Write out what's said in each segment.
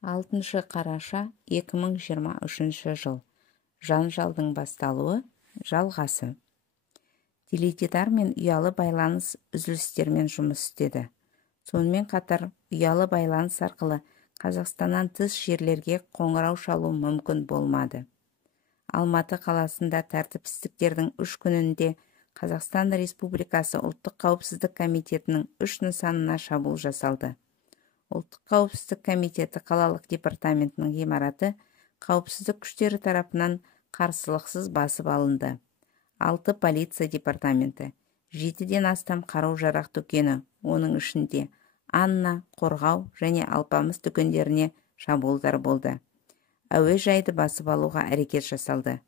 6 қараша 2023 жыл. Жанжалдың басталуы, жалғасы. Теледидар мен ұялы байланыс үзілістермен жұмыс істеді. Сонымен қатар ұялы байланыс арқылы Қазақстаннан тыс жерлерге қоңырау шалу мүмкін болмады. Алматы қаласында тәртіпсіздіктердің 3 күнінде Қазақстан Республикасы ұлттық қауіпсіздік комитетінің 3 нысанына шабуыл жасалды. Ұлттық қауіпсіздік комитеті қалалық департаментінің ғимараты қауіпсіздік күштері тарапынан қарсылықсыз басып алынды. 6 полиция департаменті, 7-ден астам қару-жарақ дүкені, оның ішінде Анна, Қорғау және Алпамыс дүкендеріне шабуылдар болды. Әуежайды басып алуға әрекет жасалды.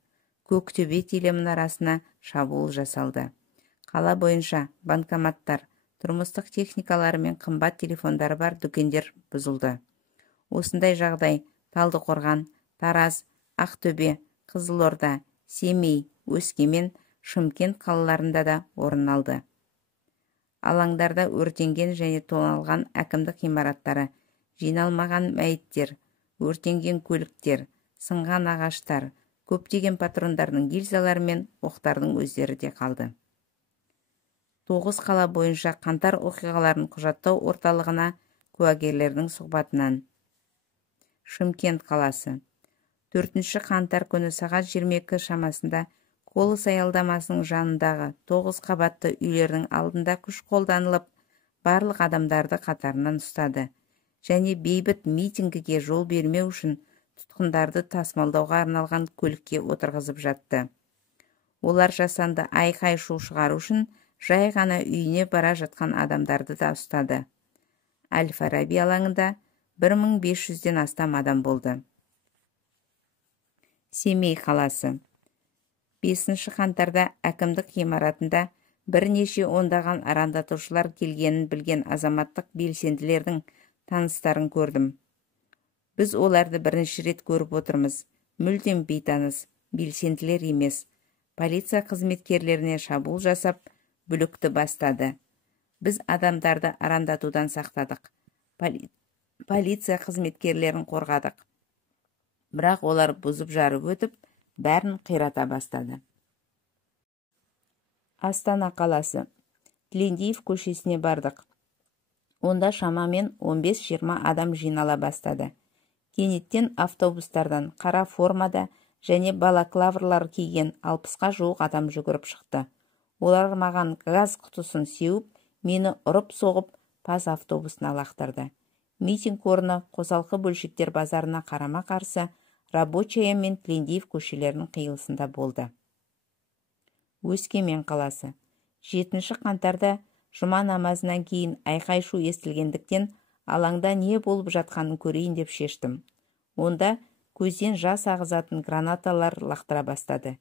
Көктөбе телемұнарасына шабуыл жасалды. Қала бойынша банкоматтар, тұрмыстық техникалары мен қымбат телефондары бар дүкендер бұзылды. Осындай жағдай Талдықорған, Тараз, Ақтөбе, Қызылорда, Семей, Өскемен, Шымкент қалаларында да орын алды. Алаңдарда өртенген және тоналған әкімдік ғимараттары, жиналмаған мәйіттер, өртенген көліктер, сынған ағаштар, көптеген патрондардың гильзалары мен оқтардың өздері де қалды. 9 қала бойынша қаңтар оқиғаларын құжаттау орталығына куәгерлердің сұхбатынан. Шымкент қаласы. 4 қаңтар күні сағат 22 шамасында Колос аялдамасының жанындағы 9 қабатты үйлердің алдында күш қолданылып, барлық адамдарды қатарынан ұстады және бейбіт митингіге жол бермеу үшін тұтқындарды тасымалдауға арналған көлікке отырғызып жатты. Олар жасанды айқай-шу шығару үшін жай ғана үйіне бара жатқан адамдарды да ұстады. Әл-Фараби алаңында 1500-ден астам адам болды. Семей қаласы. 5 қаңтарда әкімдік ғимаратында бірнеше ондаған арандатушылар келгенін білген азаматтық белсенділердің таныстарын көрдім. Біз оларды бірінші рет көріп отырмыз. Мүлдем бейтаныс, белсенділер емес. Полиция қызметкерлеріне шабуыл жасап, бүлікті бастады. Біз адамдарды арандатудан сақтадық. Полиция қызметкерлерін қорғадық. Бірақ олар бұзып жарып өтіп, бәрін қирата бастады. Астана қаласы. Тілендиев көшесіне бардық. Онда шамамен 15-20 адам жинала бастады. Кенеттен автобустардан қара формада және балаклаврлар киген 60-қа жуық адам жүгіріп шықты. Олар маған газ құтысын сеуіп, мені ұрып-соғып, пас автобусына лақтырды. Митинг орны қосалқы бөлшектер базарына қарама-қарсы Рабочая мен Тілендиев көшелерінің қиылысында болды. Өскемен қаласы. 7 қаңтарда жұма намазынан кейін айқай-шу естілгендіктен алаңда не болып жатқанын көрейін деп шештім. Онда көзден жас ағызатын гранаталар лақтыра бастады.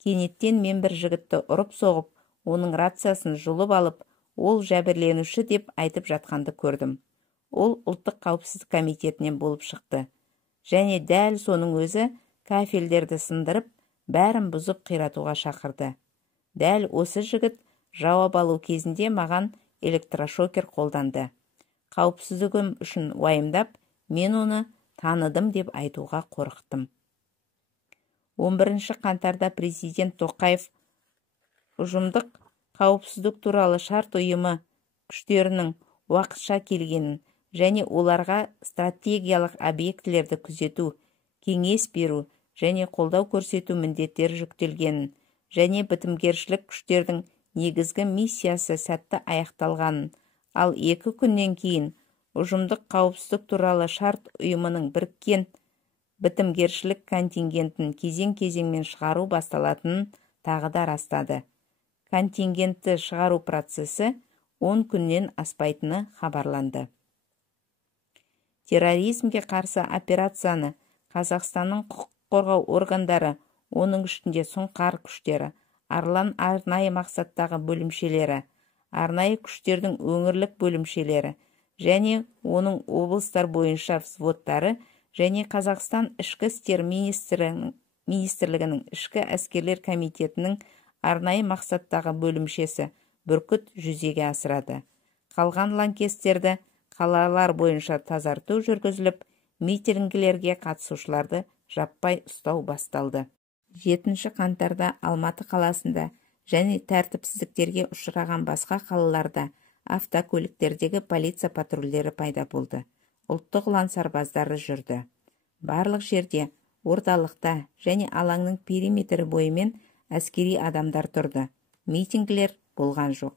Кенеттен мен бір жігітті ұрып-соғып, оның рациясын жұлып алып, ол жәбірленуші деп айтып жатқанды көрдім. Ол ұлттық қауіпсіздік комитетінен болып шықты. Және дәл соның өзі кафелдерді сындырып, бәрін бұзып қиратуға шақырды. Дәл осы жігіт жауап алу кезінде маған электрошокер қолданды. Қауіпсіздігім үшін уайымдап, мен оны таныдым деп айтуға қорықтым. 11 қаңтарда президент Тоқаев ұжымдық қауіпсіздік туралы шарт ұйымы күштерінің уақытша келгенін және оларға стратегиялық объектілерді күзету, кеңес беру және қолдау көрсету міндеттері жүктелгенін және бітімгершілік күштердің негізгі миссиясы сәтті аяқталғанын, ал 2 күннен кейін ұжымдық қауіпсіздік туралы шарт ұйымының біріккен бітімгершілік контингентін кезең-кезеңмен шығару басталатынын тағы да растады. Контингентті шығару процесі 10 күннен аспайтыны хабарланды. Терроризмге қарсы операцияны Қазақстанның құқық қорғау органдары, оның ішінде сұңқар күштері, Арлан арнайы мақсаттағы бөлімшелері, арнайы күштердің өңірлік бөлімшелері және оның облыстар бойынша взводтары және Қазақстан ішкі істер министрлігінің ішкі әскерлер комитетінің арнайы мақсаттағы бөлімшесі Бүркіт жүзеге асырады. Қалған лаңкестерді қалалар бойынша тазарту жүргізіліп, митингілерге қатысушыларды жаппай ұстау басталды. 7 қаңтарда Алматы қаласында және тәртіпсіздіктерге ұшыраған басқа қалаларда автокөліктердегі полиция патрульдері пайда болды. Ұлттық ұлан сарбаздары жүрді. Барлық жерде, орталықта және алаңның периметрі бойымен әскери адамдар тұрды. Митингілер болған жоқ.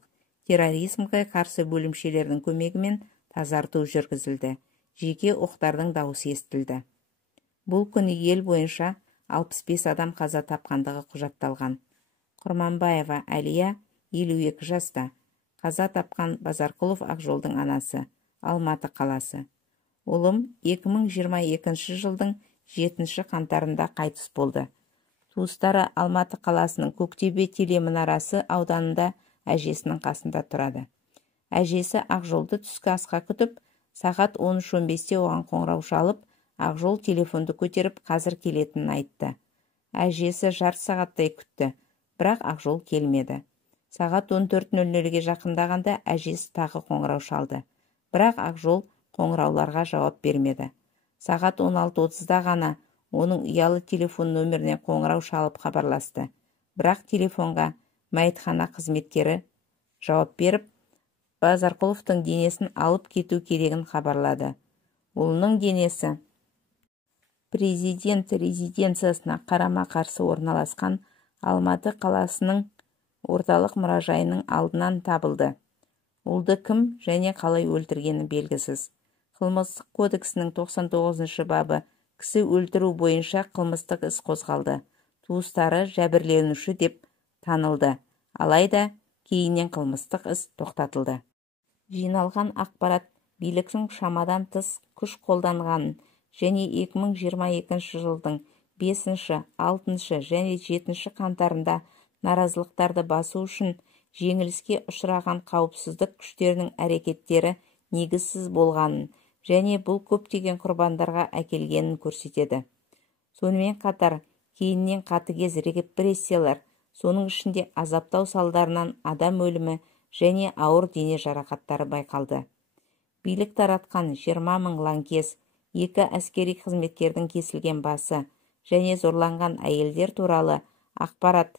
Терроризмге қарсы бөлімшелердің көмегімен тазарту жүргізілді. Жеке оқтардың дауысы естілді. Бұл күні ел бойынша 65 адам қаза тапқандығы құжатталған. Құрманбаева Әлия 52 жаста. Қаза тапқан Базарқұлов Ақжолдың анасы, Алматы қаласы. Ұлым 2022 жылдың 7 қаңтарында қайтыс болды. Туыстары Алматы қаласының Көктөбе телемұнарасы ауданында әжесінің қасында тұрады. Әжесі Ақжолды түскі асқа күтіп, сағат 13:15-те оған қоңырау шалып, Ақжол телефонды көтеріп қазір келетінін айтты. Әжесі жарты сағаттай күтті, бірақ Ақжол келмеді. Сағат 14:00-ге жақындағанда әжесі тағы қоңырау шалды, бірақ Ақжол қоңырауларға жауап бермеді. Сағат 16:30-да ғана оның ұялы телефон нөміріне қоңырау шалып хабарласты, бірақ телефонға мәйітхана қызметкері жауап беріп, Базарқұловтың денесін алып кету керегін хабарлады. Ұлының денесі президент резиденциясына қарама-қарсы орналасқан Алматы қаласының орталық мұражайының алдынан табылды. Ұлды кім және қалай өлтіргені белгісіз. Қылмыстық кодексінің 99 бабы кісі өлтіру бойынша қылмыстық іс қозғалды. Туыстары жәбірленуші деп танылды. Алайда кейіннен қылмыстық іс тоқтатылды. Жиналған ақпарат биліктің шамадан тыс күш қолданғанын және 2022 жылдың 5, 6 және 7 қаңтарында наразылықтарды басу үшін жеңіліске ұшыраған қауіпсіздік күштерінің әрекеттері негізсіз болғанын және бұл көптеген құрбандарға әкелгенін көрсетеді. Сонымен қатар, кейіннен қатыгез репрессиялар, соның ішінде азаптау салдарынан адам өлімі және ауыр дене жарақаттары байқалды. Билік таратқан 20 000 лаңкес, 2 әскери қызметкердің кесілген басы және зорланған әйелдер туралы ақпарат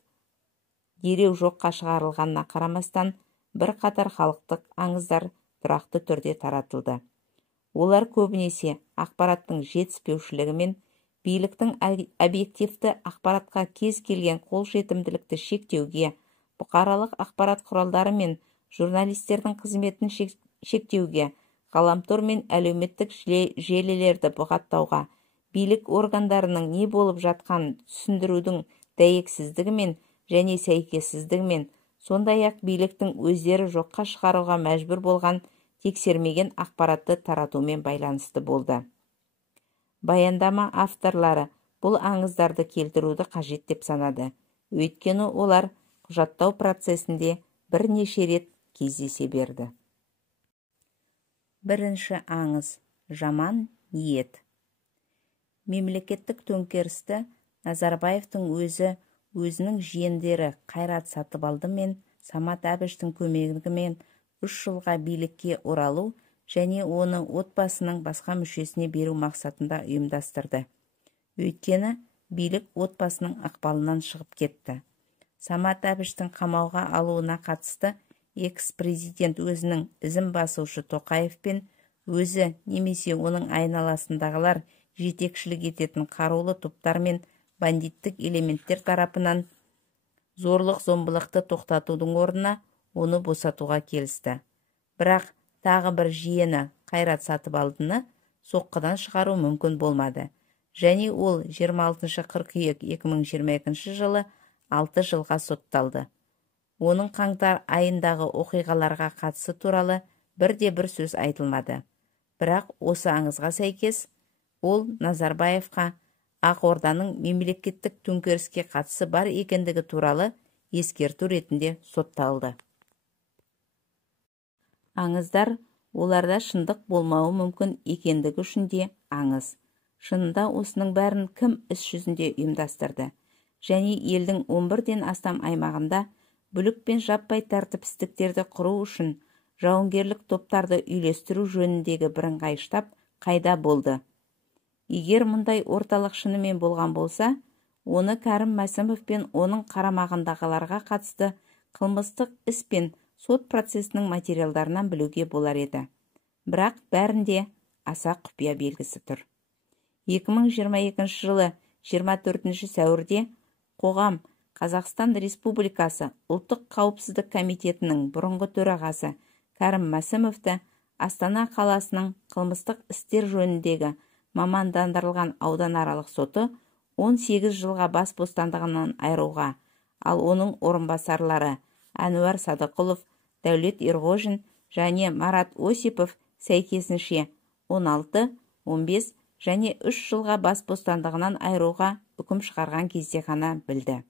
дереу жоққа шығарылғанына қарамастан, бірқатар халықтық аңыздар тұрақты түрде таратылды. Олар көбінесе ақпараттың жетіспеушілігі мен биліктің объективті ақпаратқа кез келген қолжетімділікті шектеуге, бұқаралық ақпарат құралдары мен журналистердің қызметін шектеуге, ғаламтор мен әлеуметтік желілерді бұғаттауға, билік органдарының не болып жатқанын түсіндірудің дәйексіздігімен және сәйкессіздігімен, сондай-ақ биліктің өздері жоққа шығаруға мәжбүр болған тексермеген ақпаратты таратумен байланысты болды. Баяндама авторлары бұл аңыздарды келтіруді қажет деп санады, өйткені олар құжаттау процесінде бірнеше рет кездесе берді. Бірінші аңыз – жаман ниет. Мемлекеттік төңкерісті Назарбаевтың өзінің жиендері Қайрат Сатыбалды мен Самат Әбіштің көмегімен 3 жылға билікке оралу және оны отбасының басқа мүшесіне беру мақсатында ұйымдастырды. Өйткені билік отбасының ықпалынан шығып кетті. Самат Әбіштің қамауға алуына қатысты экс-президент өзінің ізін басушы Тоқаевпен өзі немесе оның айналасындағылар жетекшілік ететін қарулы топтар мен бандиттік элементтер тарапынан зорлық-зомбылықты тоқтатудың орнына оны босатуға келісті. Бірақ тағы бір жиені Қайрат Сатыбалдыны соққыдан шығару мүмкін болмады. Және ол 26 қыркүйек 2022 жылы 6 жылға сотталды. Оның қаңтар айындағы оқиғаларға қатысы туралы бірде-бір сөз айтылмады. Бірақ осы аңызға сәйкес, ол Назарбаевқа Ақорданың мемлекеттік төңкеріске қатысы бар екендігі туралы ескерту ретінде сотталды. Аңыздар оларда шындық болмауы мүмкін екендігі үшін де аңыз. Шынында осының бәрін кім іс жүзінде ұйымдастырды? Және елдің 11-ден астам аймағында бүлік пен жаппай тәртіпсіздіктерді құру үшін жауынгерлік топтарды үйлестіру жөніндегі бірыңғай штаб қайда болды? Егер мұндай орталық шынымен болған болса, оны Кәрім Мәсімов пен оның қарамағындағыларға қатысты қылмыстық іс пен сот процесінің материалдарынан білуге болар еді. Бірақ бәрінде аса құпия белгісі тұр. 2022 жылы 24 сәуірде қоғам Қазақстан Республикасы ұлттық қауіпсіздік комитетінің бұрынғы төрағасы Кәрім Мәсімовті Астана қаласының қылмыстық істер жөніндегі мамандандырылған ауданаралық соты 18 жылға бас бостандығынан айыруға, ал оның орынбасарлары Әнуар Садықұлов, Дәулет Ерғожин және Марат Осипов сәйкесінше 16, 15 және 3 жылға бас бостандығынан айыруға үкім шығарған кезде ғана білді.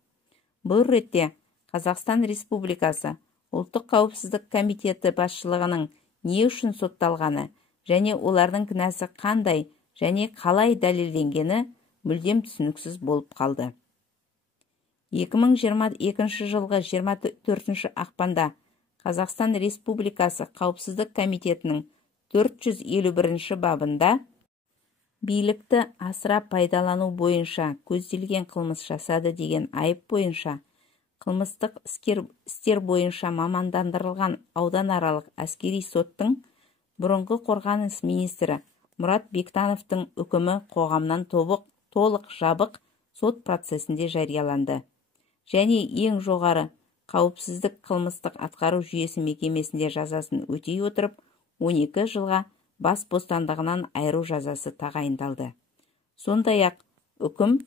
Бұл ретте Қазақстан Республикасы ұлттық қауіпсіздік комитеті басшылығының не үшін сотталғаны және олардың кінәсі қандай және қалай дәлелденгені мүлдем түсініксіз болып қалды. 2022 жылғы 24 ақпанда Қазақстан Республикасы Қауіпсіздік комитетінің 451 бабында билікті асыра пайдалану бойынша көзделген қылмыс жасады деген айып бойынша қылмыстық істер бойынша мамандандырылған ауданаралық әскери соттың бұрынғы қорғаныс министрі Мұрат Бектановтың үкімі қоғамнан толық жабық сот процесінде жарияланды және ең жоғары қауіпсіздік қылмыстық атқару жүйесі мекемесінде жазасын өтей отырып 12 жылға бас бостандығынан айыру жазасы тағайындалды. Сондай-ақ үкім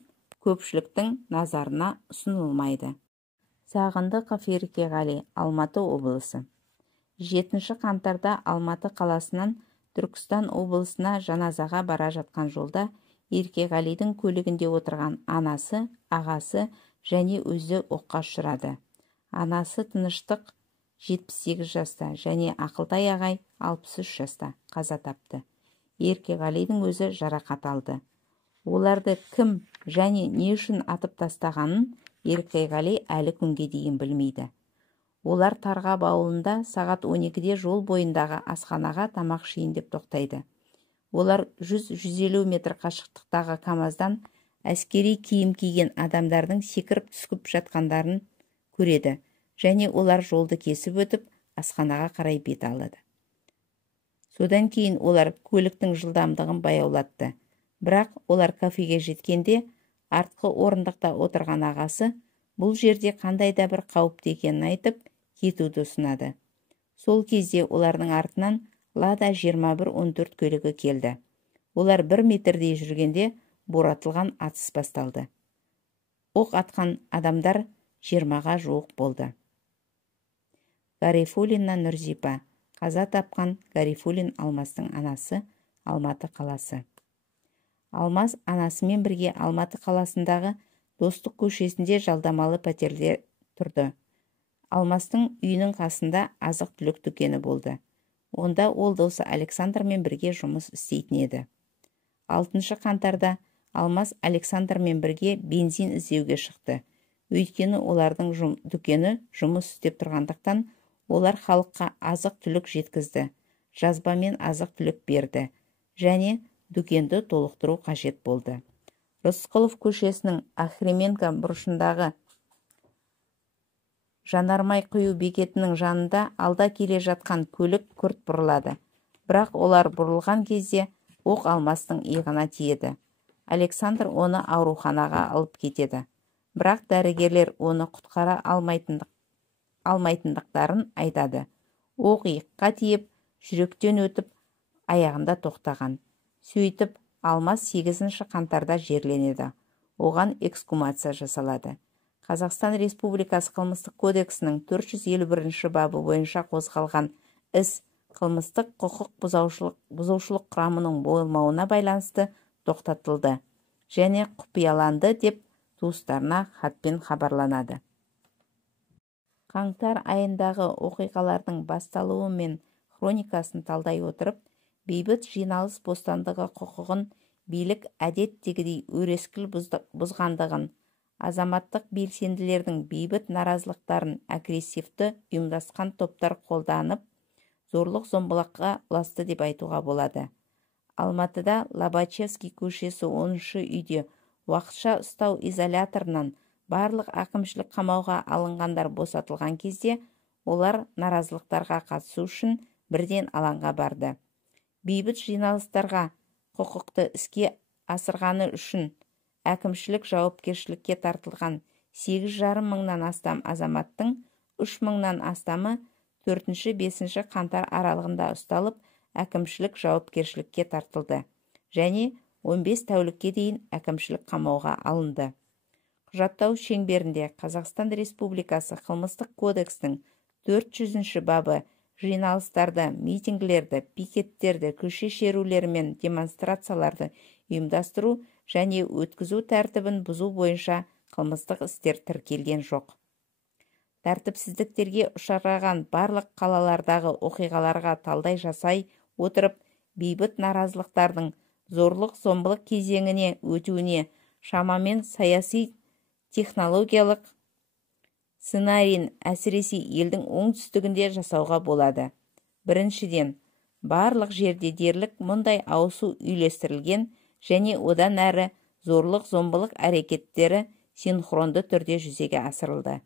көпшіліктің назарына ұсынылмайды. Сағындықов Еркеғали, Алматы облысы. 7 қаңтарда Алматы қаласынан Түркістан облысына жаназаға бара жатқан жолда Еркеғалидің көлігінде отырған анасы, ағасы және өзі оққа ұшырады. Анасы Тыныштық 78 жаста және Ақылтай ағай 63 жаста қаза тапты. Еркеғалидің өзі жарақат алды. Оларды кім және не үшін атып тастағанын Еркеғали әлі күнге дейін білмейді. Олар Тарғап ауылында сағат 12-де жол бойындағы асханаға тамақ ішейін деп тоқтайды. Олар 100-150 метр қашықтықтағы КамАЗдан әскери киім киген адамдардың секіріп түсіп жатқандарын көреді және олар жолды кесіп өтіп асханаға қарай бет алады. Содан кейін олар көліктің жылдамдығын баяулатты. Бірақ олар кафеге жеткенде артқы орындықта отырған ағасы бұл жерде қандай да бір қауіпті екенін айтып кетуді ұсынады. Сол кезде олардың артынан Лада 2114 көлігі келді. Олар 1 метрдей жүргенде боратылған атыс басталды. Оқ атқан адамдар 20-ға жуық болды. Гарифуллина Нұрзипа, қаза тапқан Гарифуллин Алмастың анасы, Алматы қаласы. Алмас анасымен бірге Алматы қаласындағы Достық көшесінде жалдамалы пәтерде тұрды. Алмастың үйінің қасында азық-түлік дүкені болды. Онда ол досы Александрмен бірге жұмыс істейтін еді. 6 қаңтарда Алмас Александрмен бірге бензин іздеуге шықты. Өйткені олардың дүкені жұмыс істеп тұрғандықтан олар халыққа азық-түлік жеткізді, жазбамен азық-түлік берді және дүкенді толықтыру қажет болды. Рысқұлов көшесінің Ахременко бұрышындағы жанармай құю бекетінің жанында алда келе жатқан көлік күрт бұрылады. Бірақ олар бұрылған кезде оқ Алмастың иығына тиеді. Александр оны ауруханаға алып кетеді. Бірақ дәрігерлер оны құтқара алмайтындықтарын айтады. Оқ иыққа тиіп, жүректен өтіп, аяғында тоқтаған. Сөйтіп, Алмас 8 қаңтарда жерленеді. Оған эксгумация жасалады. Қазақстан Республикасы қылмыстық кодексінің 451 бабы бойынша қозғалған іс қылмыстық құқық бұзушылық құрамының болмауына байланысты тоқтатылды және құпияланды деп туыстарына хатпен хабарланады. Қаңтар айындағы оқиғалардың басталуы мен хроникасын талдай отырып, бейбіт жиналыс бостандығы құқығын билік әдеттегідей өрескел бұзғандығын, азаматтық белсенділердің бейбіт наразылықтарын агрессивті ұйымдасқан топтар қолданып, зорлық-зомбылыққа ұласты деп айтуға болады. Алматыда Лобачевский көшесі 10-шы үйде уақытша ұстау изоляторынан барлық әкімшілік қамауға алынғандар босатылған кезде олар наразылықтарға қатысу үшін бірден алаңға барды. Бейбіт жиналыстарға құқықты іске асырғаны үшін әкімшілік жауапкершілікке тартылған 8,5 мыңнан астам азаматтың 3 мыңнан астамы 4-5 қаңтар аралығында ұсталып, әкімшілік жауапкершілікке тартылды және 15 тәулікке дейін әкімшілік қамауға алынды. Құжаттау шеңберінде Қазақстан Республикасы қылмыстық кодекстің 400 бабы жиналыстарды, митингілерді, пикеттерді, көше шерулері мен демонстрацияларды ұйымдастыру және өткізу тәртібін бұзу бойынша қылмыстық істер тіркелген жоқ. Тәртіпсіздіктерге ұшыраған барлық қалалардағы оқиғаларға талдай жасай отырып, бейбіт наразылықтардың зорлық-зомбылық кезеңіне өтуіне шамамен саяси технологиялық сценарийін әсіресе елдің оңтүстігінде жасауға болады. Біріншіден, барлық жерде дерлік мұндай ауысу үйлестірілген және одан әрі зорлық-зомбылық әрекеттері синхронды түрде жүзеге асырылды.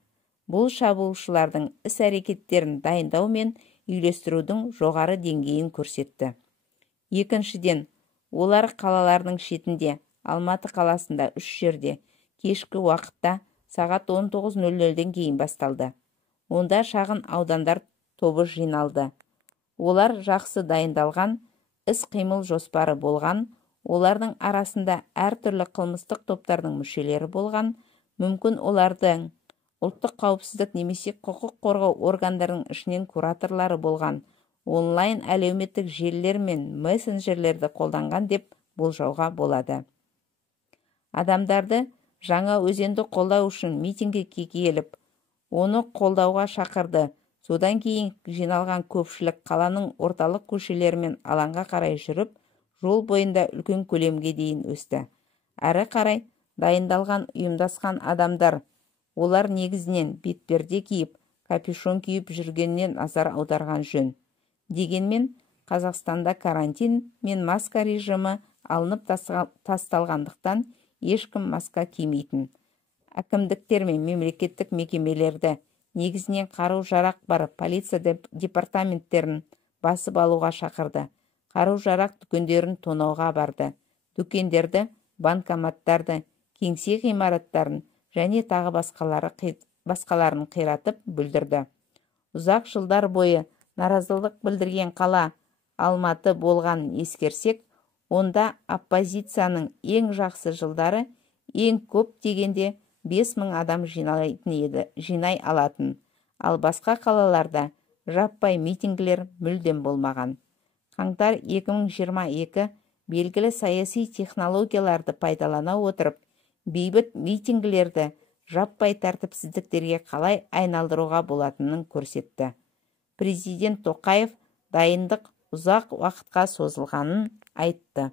Бұл шабуылшылардың іс-әрекеттерін дайындау мен үйлестірудің жоғары деңгейін көрсетті. Екіншіден, олар қалалардың шетінде, Алматы қаласында 3 жерде, кешкі уақытта сағат 19:00-ден кейін басталды. Онда шағын аудандар тобы жиналды. Олар жақсы дайындалған, іс-қимыл жоспары болған, олардың арасында әртүрлі қылмыстық топтардың мүшелері болған, мүмкін олардың ұлттық қауіпсіздік немесе құқық қорғау органдарының ішінен кураторлары болған, онлайн әлеуметтік желілер мен мессенджерлерді қолданған деп болжауға болады. Адамдарды жаңа өзенді қолдау үшін митингке келіп, оны қолдауға шақырды. Содан кейін жиналған көпшілік қаланың орталық көшелерімен алаңға қарай жүріп, жол бойында үлкен көлемге дейін өсті. Әрі қарай дайындалған ұйымдасқан адамдар, олар негізінен бетперде киіп, капюшон киіп жүргеннен назар аударған жөн. Дегенмен, Қазақстанда карантин мен маска режимі алынып тасталғандықтан ешкім маска кимейтін. Әкімдіктер мен мемлекеттік мекемелерді, негізінен қару-жарақ бар полиция департаменттерін басып алуға шақырды. Қару-жарақ дүкендерін тонауға барды. Дүкендерді, банкоматтарды, кеңсе ғимараттарын және тағы басқаларын қиратып бүлдірді. Ұзақ жылдар бойы наразылық білдірген қала Алматы болғанын ескерсек, онда оппозицияның ең жақсы жылдары ең көп дегенде 5.000 адам жинай алатын, ал басқа қалаларда жаппай митингілер мүлдем болмаған. Қаңтар 2022 белгілі саяси технологияларды пайдалана отырып, бейбіт митингілерді жаппай тәртіпсіздіктерге қалай айналдыруға болатынын көрсетті. Президент Тоқаев дайындық ұзақ уақытқа созылғанын айтты.